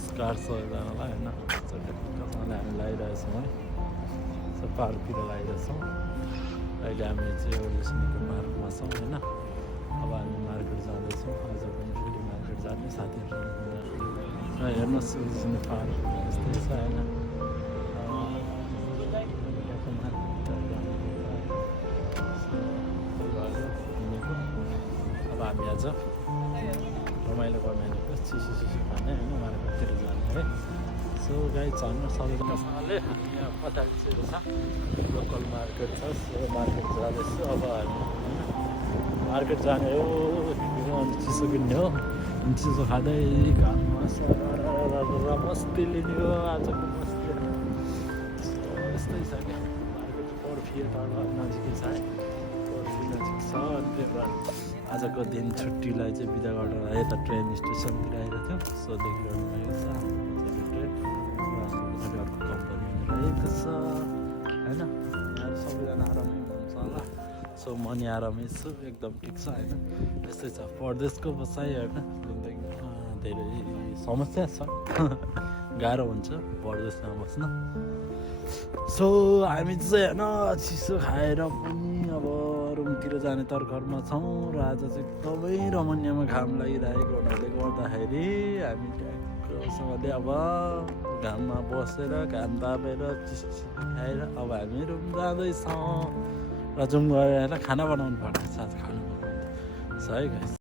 नमस्कार सबैजनालाई होइन कसैले हामी लगाइरहेछौँ है सो पार्कतिर लगाइरहेछौँ अहिले हामी चाहिँ एभोल्युसनको पार्कमा छौँ होइन अब हामी मार्केट जाँदैछौँ आज पनि फेरि मार्केट जाने साथीहरू र हेर्नुहोस् एभोल्युसन पार्क यस्तै छ होइन अब हामी आज रमाइलो गर्नेको चिसो खाने होइन मार्केटतिर जाने है सो गाई छान्नु सबैजनासँगले हामी यहाँ पछाडि चाहिँ छ लोकल मार्केट छ सो मार्केट जाँदैछु अब हामी मार्केट जाने हो अनि चिसो किन्ने हो अनि चिसो खाँदै घाममा मस्ती लिने हो आजको मस्ती यस्तै छ क्या मार्केट पर्फियो तल नजिकै छ है पर्फी नजिक छ अनि त्यही भएर आजको दिन छुट्टीलाई चाहिँ बिदा गरेर यता ट्रेन स्टेसनतिर आएको थियो सो देखिरहनु भएको छ ट्रेन अर्को कम्पनी रहेको छ होइन यहाँ सबैजना आरामै हुनुहुन्छ होला सो म नि आरामै छु एकदम ठिक छ होइन यस्तै छ परदेशको बसाइ होइन जिन्दगीमा धेरै समस्या छ गाह्रो हुन्छ परदेशमा बस्न सो हामी चाहिँ होइन चिसो खाएर पनि अब रुमतिर जाने तर्खरमा छौँ र आज चाहिँ एकदमै रमणीयमा घाम लागिरहेको हुनाले गर्दाखेरि हामी ट्याक्कसँगले अब घाममा बसेर घाम तापेर चिसो खाएर अब हामी रुम जाँदैछौँ र जुम गएर खाना बनाउनु पर्ने साथ खानु बनाउनु छ है गाइस।